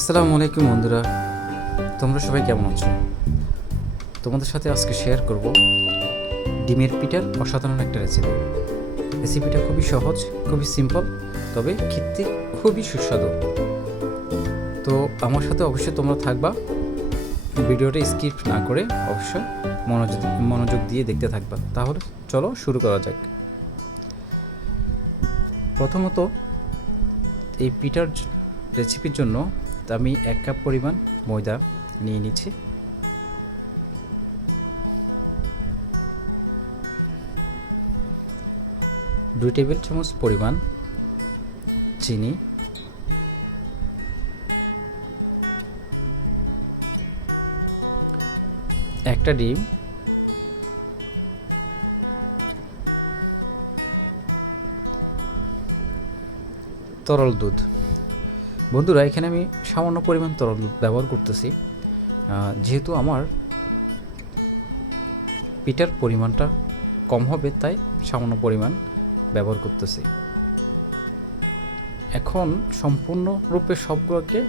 আসসালামু আলাইকুম বন্ধুরা, তোমরা সবাই কেমন আছো? তোমাদের সাথে আজকে শেয়ার করব ডিমের পিঠার অসাধারণ একটা রেসিপি। রেসিপিটা খুবই সহজ, খুবই সিম্পল, তবে খেতে খুবই সুস্বাদু। তো আমার সাথে অবশ্যই তোমরা থাকবা, ভিডিওটা স্কিপ না করে অবশ্যই মনোযোগ দিয়ে দেখতে থাকবা। তাহলে চলো শুরু করা যাক। প্রথমত এই পিঠার রেসিপির জন্য আমি 1 কাপ পরিমাণ ময়দা নিয়ে নিচ্ছি। দুই টেবিল চামচ পরিমাণ চিনি, একটা ডিম, তরল দুধ। বন্ধুরা, এখানে আমি সামান্য পরিমাণ তরল দুধ ব্যবহার করতেছি, যেহেতু আমার পিঠার পরিমাণটা কম হবে, তাই সামান্য পরিমাণ ব্যবহার করতেছি। এখন সম্পূর্ণরূপে সবগুলোকে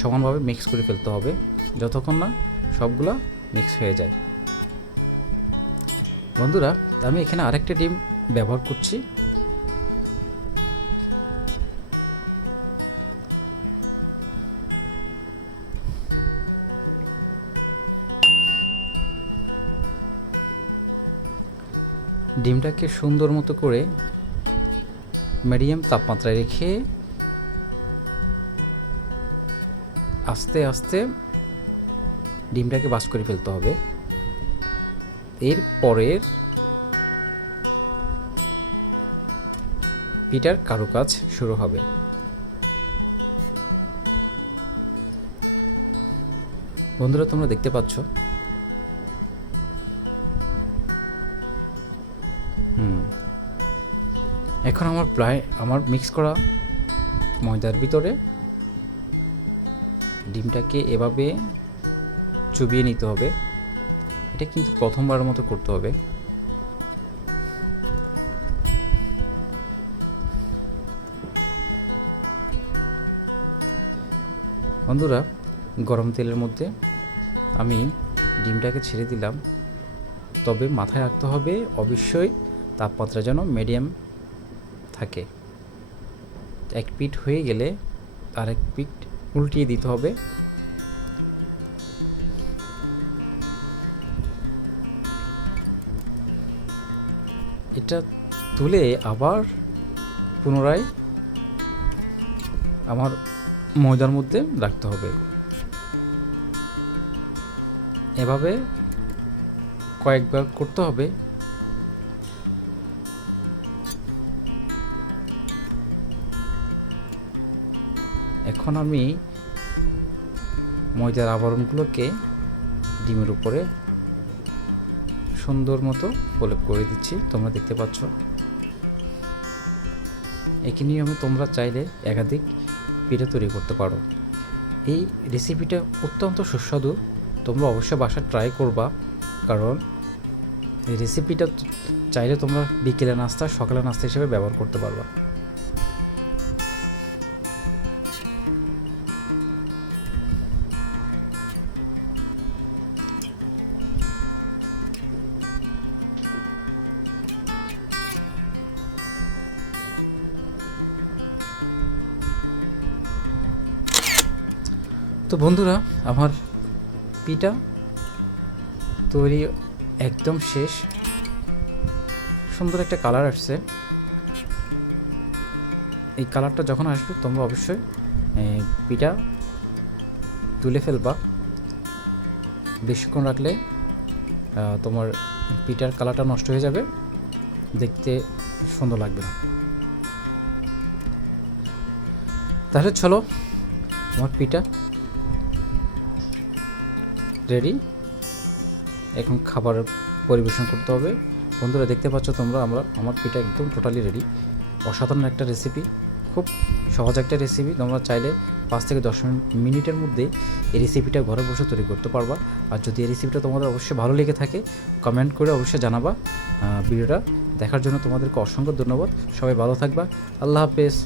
সমানভাবে মিক্স করে ফেলতে হবে, যতক্ষণ না সবগুলা মিক্স হয়ে যায়। বন্ধুরা, আমি এখানে আরেকটা ডিম ব্যবহার করছি। ডিমটাকে সুন্দর মতো করে মিডিয়াম তাপমাত্রায় রেখে আস্তে আস্তে ডিমটাকে বাস করে ফেলতে হবে। এরপরের পিঠার কারুকাজ শুরু হবে। বন্ধুরা, তোমরা দেখতে পাচ্ছ এখন আমার মিক্স করা ময়দার ভিতরে ডিমটাকে এভাবে চুবিয়ে নিতে হবে। এটা কিন্তু প্রথমবারের মতো করতে হবে। বন্ধুরা, গরম তেলের মধ্যে আমি ডিমটাকে ছেড়ে দিলাম, তবে মাথায় রাখতে হবে অবশ্যই তাপমাত্রা যেন মিডিয়াম থাকে। এক পিঠ হয়ে গেলে আরেক পিঠ উল্টিয়ে দিতে হবে। এটা তুলে আবার পুনরায় আমার ময়দার মধ্যে রাখতে হবে। এভাবে কয়েকবার করতে হবে। এখন আমি ময়দার আবরণগুলোকে ডিমের উপরে সুন্দর মতো প্রলেপ করে দিচ্ছি। তোমরা দেখতে পাচ্ছ। একই নিয়মে তোমরা চাইলে একাধিক পিঠা তৈরি করতে পারো। এই রেসিপিটা অত্যন্ত সুস্বাদু। তোমরা অবশ্যই বাসায় ট্রাই করবা, কারণ এই রেসিপিটা চাইলে তোমরা বিকেলের নাস্তা, সকালের নাস্তা হিসেবে ব্যবহার করতে পারবা। তো বন্ধুরা, আমার পিঠা তৈরি একদম শেষ। সুন্দর একটা কালার আসছে। এই কালারটা যখন আসবে তোমরা অবশ্যই পিঠা তুলে ফেলবা। বেশিক্ষণ রাখলে তোমার পিঠার কালারটা নষ্ট হয়ে যাবে, দেখতে সুন্দর লাগবে না। তাহলে চলো, আমার পিঠা রেডি। এখন খাবার পরিবেশন করতে হবে। বন্ধুরা, দেখতে পাচ্ছ তোমরা, আমার পিঠা একদম টোটালি রেডি। অসাধারণ একটা রেসিপি, খুব সহজ একটা রেসিপি। তোমরা চাইলে 5 থেকে 10 মিনিটের মধ্যে এই রেসিপিটা ঘরে বসে তৈরি করতে পারবা। আর যদি এই রেসিপিটা তোমাদের অবশ্যই ভালো লেগে থাকে, কমেন্ট করে অবশ্যই জানাবা। ভিডিওটা দেখার জন্য তোমাদেরকে অসংখ্য ধন্যবাদ। সবাই ভালো থাকবা। আল্লাহ হাফেজ।